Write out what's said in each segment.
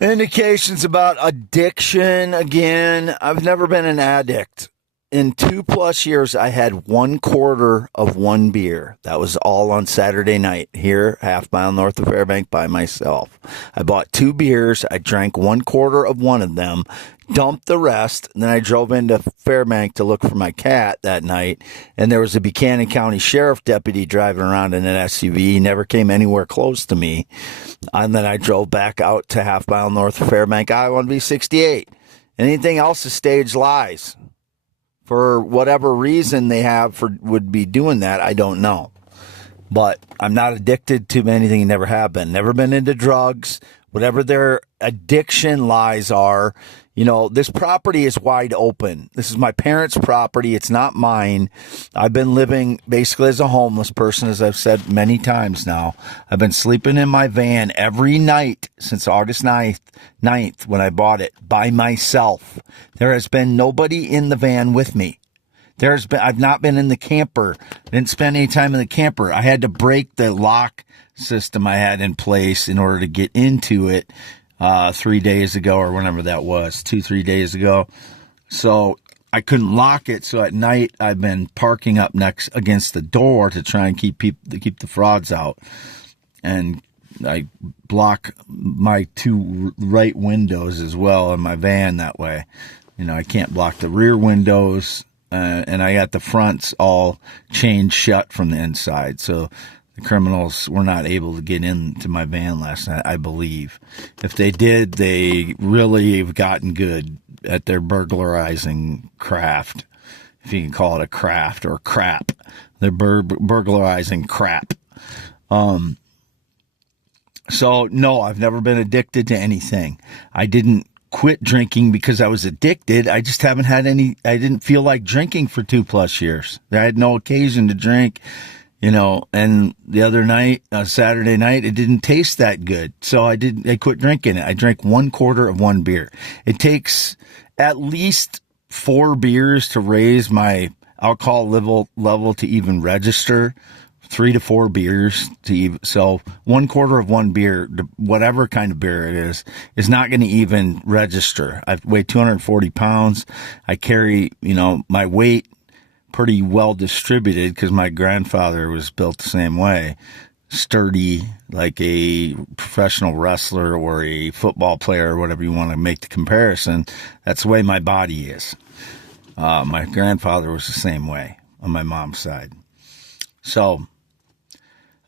Indications about addiction again. I've never been an addict. In 2+ years, I had 1/4 of one beer. That was all on Saturday night here, half mile north of Fairbank by myself. I bought 2 beers. I drank 1/4 of one of them, dumped the rest. And then I drove into Fairbank to look for my cat that night. And there was a Buchanan County Sheriff deputy driving around in an SUV. He never came anywhere close to me. And then I drove back out to half mile north of Fairbank, Iowa, on V68. Anything else is staged lies. For whatever reason they have would be doing that, I don't know. But I'm not addicted to anything, never have been. Never been into drugs. Whatever their addiction lies are, this property is wide open. This is my parents' property. It's not mine. I've been living basically as a homeless person, as I've said many times now. I've been sleeping in my van every night since August 9th when I bought it by myself. There has been nobody in the van with me. I've not been in the camper. I didn't spend any time in the camper. I had to break the lock system I had in place in order to get into it 3 days ago, or whenever that was, 3 days ago. So I couldn't lock it. So at night I've been parking up next against the door to try and keep the frauds out. And I block my 2 right windows as well in my van that way. I can't block the rear windows. And I got the fronts all chained shut from the inside. So the criminals were not able to get into my van last night, I believe. If they did, they really have gotten good at their burglarizing craft, if you can call it a craft or crap. They're burglarizing crap. So, no, I've never been addicted to anything. I didn't quit drinking because I was addicted. I just haven't had I didn't feel like drinking for 2+ years. I had no occasion to drink. And the other night, Saturday night, it didn't taste that good. So I quit drinking it. I drank 1/4 of one beer. It takes at least 4 beers to raise my alcohol level to even register. 3 to 4 beers to even, so 1/4 of one beer, whatever kind of beer it is not going to even register. I weigh 240 pounds. I carry, my weight pretty well distributed because my grandfather was built the same way. Sturdy, like a professional wrestler or a football player, or whatever you want to make the comparison. That's the way my body is. My grandfather was the same way on my mom's side. So,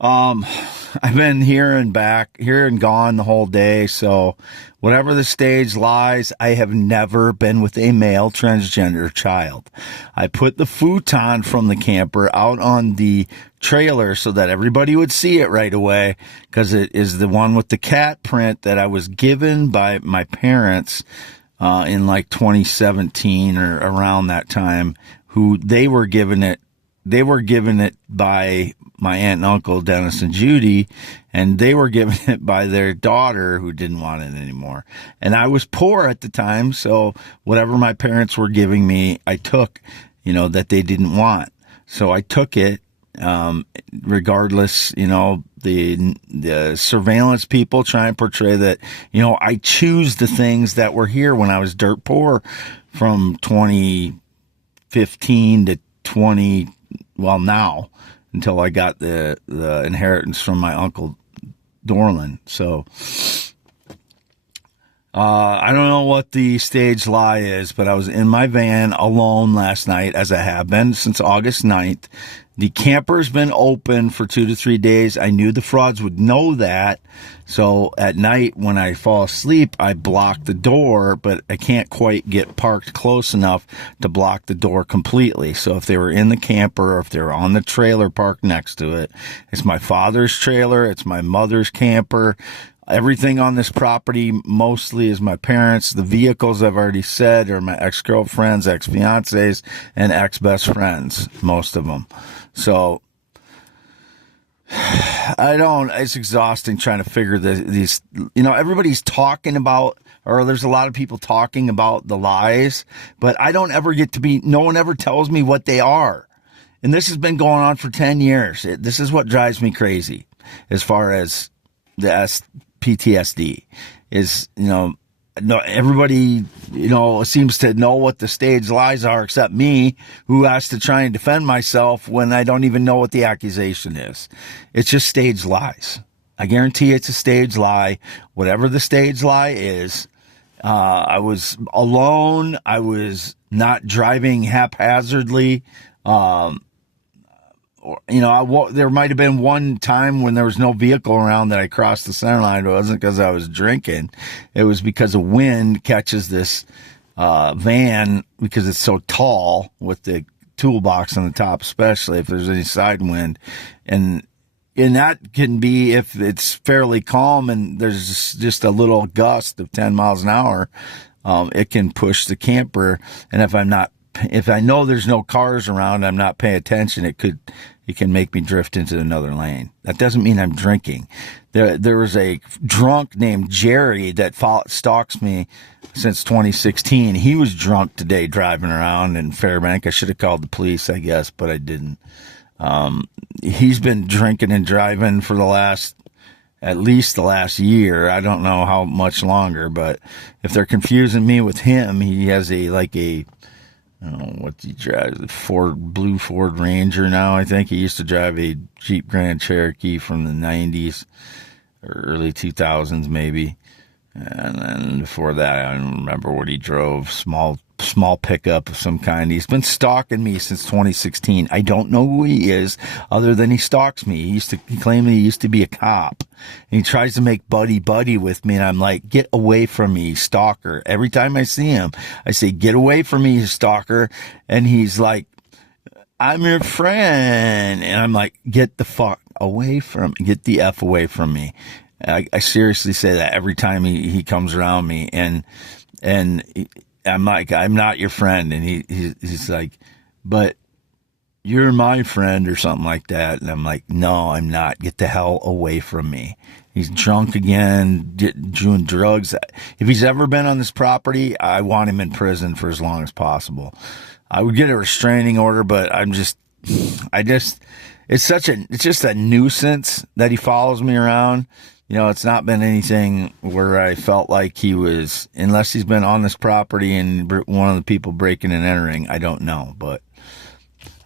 I've been here and gone the whole day. So whatever the stage lies, I have never been with a male transgender child. I put the futon from the camper out on the trailer so that everybody would see it right away, because it is the one with the cat print that I was given by my parents, in like 2017 or around that time, who they were given it by my aunt and uncle, Dennis and Judy, and they were given it by their daughter who didn't want it anymore. And I was poor at the time, so whatever my parents were giving me, I took, that they didn't want. So I took it, regardless, the surveillance people try and portray that, I choose the things that were here when I was dirt poor from 2015 to now, until I got the inheritance from my uncle Dorland. So I don't know what the stage lie is, but I was in my van alone last night, as I have been since August 9th. The camper's been open for 2 to 3 days. I knew the frauds would know that. So at night when I fall asleep, I block the door, but I can't quite get parked close enough to block the door completely. So if they were in the camper, or if they were on the trailer parked next to it, it's my father's trailer, it's my mother's camper. Everything on this property mostly is my parents. The vehicles, I've already said, are my ex-girlfriends, ex-fiancés, and ex-best friends, most of them. So it's exhausting trying to figure these, everybody's talking about, or there's a lot of people talking about the lies, but I don't ever no one ever tells me what they are. And this has been going on for 10 years. This is what drives me crazy as far as the PTSD. Is, no, everybody, seems to know what the stage lies are except me, who has to try and defend myself when I don't even know what the accusation is. It's just stage lies. I guarantee it's a stage lie. Whatever the stage lie is, I was alone. I was not driving haphazardly. There might have been one time when there was no vehicle around that I crossed the center line. It wasn't because I was drinking. It was because a wind catches this van because it's so tall with the toolbox on the top, especially if there's any side wind. And that can be if it's fairly calm and there's just a little gust of 10 miles an hour, it can push the camper. And if I know there's no cars around, I'm not paying attention, it can make me drift into another lane. That doesn't mean I'm drinking. There was a drunk named Jerry that stalks me since 2016. He was drunk today driving around in Fairbank. I should have called the police, I guess, but I didn't. He's been drinking and driving for at least the last year. I don't know how much longer, but if they're confusing me with him, he has I don't know what he drives, blue Ford Ranger now, I think. He used to drive a Jeep Grand Cherokee from the 90s or early 2000s maybe. And then before that, I don't remember what he drove, small pickup of some kind. He's been stalking me since 2016. I don't know who he is other than he stalks me. He claimed he used to be a cop. And he tries to make buddy with me, and I'm like, get away from me, stalker. Every time I see him, I say, get away from me, stalker. And he's like, I'm your friend. And I'm like, get the fuck away from me. Get the F away from me. I seriously say that every time he comes around me, and I'm like, I'm not your friend. And he's like, but you're my friend or something like that. And I'm like, no, I'm not. Get the hell away from me. He's drunk again, doing drugs. If he's ever been on this property, I want him in prison for as long as possible. I would get a restraining order, but it's just a nuisance that he follows me around. It's not been anything where I felt like he was, unless he's been on this property and one of the people breaking and entering, I don't know. But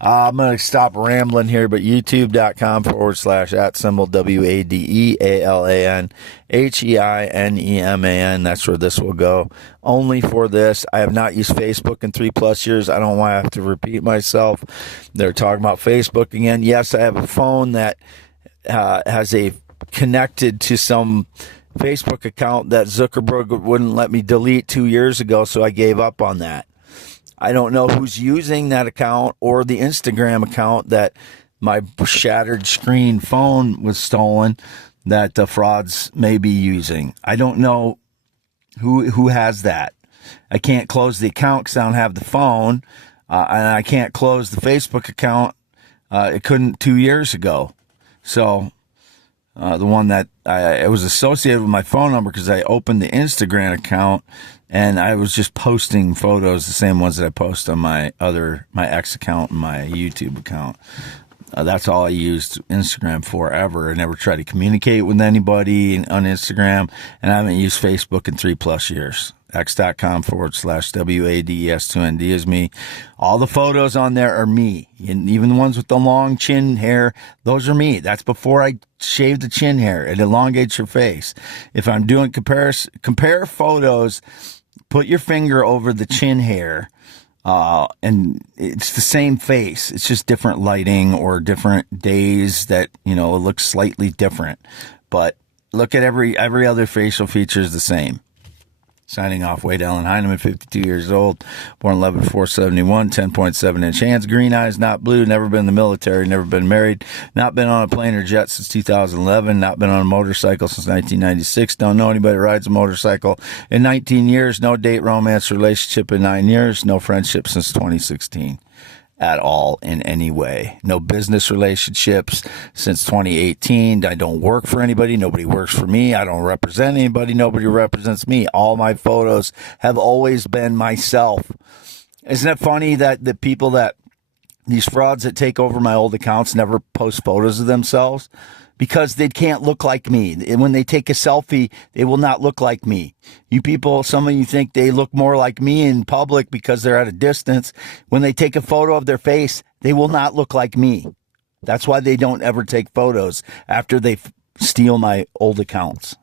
I'm going to stop rambling here, but youtube.com / @WADEALANHEINEMAN. That's where this will go. Only for this. I have not used Facebook in 3+ years. I don't know why I have to repeat myself. They're talking about Facebook again. Yes, I have a phone that has a connected to some Facebook account that Zuckerberg wouldn't let me delete 2 years ago, so I gave up on that. I don't know who's using that account or the Instagram account that my shattered screen phone was stolen that the frauds may be using. I don't know who has that. I can't close the account because I don't have the phone, and I can't close the Facebook account. It couldn't 2 years ago. So the one that I was associated with my phone number because I opened the Instagram account and I was just posting photos, the same ones that I post on my ex account and my YouTube account. That's all I used Instagram for ever. I never tried to communicate with anybody on Instagram, and I haven't used Facebook in 3+ years. X.com / WADES2ND is me. All the photos on there are me. And even the ones with the long chin hair, those are me. That's before I shave the chin hair. It elongates your face. If I'm doing compare photos, put your finger over the chin hair, and it's the same face. It's just different lighting or different days that, it looks slightly different. But look at every other facial feature is the same. Signing off, Wade Allen Heineman, 52 years old, born 11/4/71, 10.7-inch hands, green eyes, not blue, never been in the military, never been married, not been on a plane or jet since 2011, not been on a motorcycle since 1996, don't know anybody that rides a motorcycle in 19 years, no date, romance, relationship in 9 years, no friendship since 2016. At all in any way. No business relationships since 2018. I don't work for anybody. Nobody works for me. I don't represent anybody. Nobody represents me. All my photos have always been myself. Isn't it funny that the people these frauds that take over my old accounts never post photos of themselves? because they can't look like me. And when they take a selfie, they will not look like me. You people, some of you think they look more like me in public because they're at a distance. When they take a photo of their face, they will not look like me. That's why they don't ever take photos after they steal my old accounts.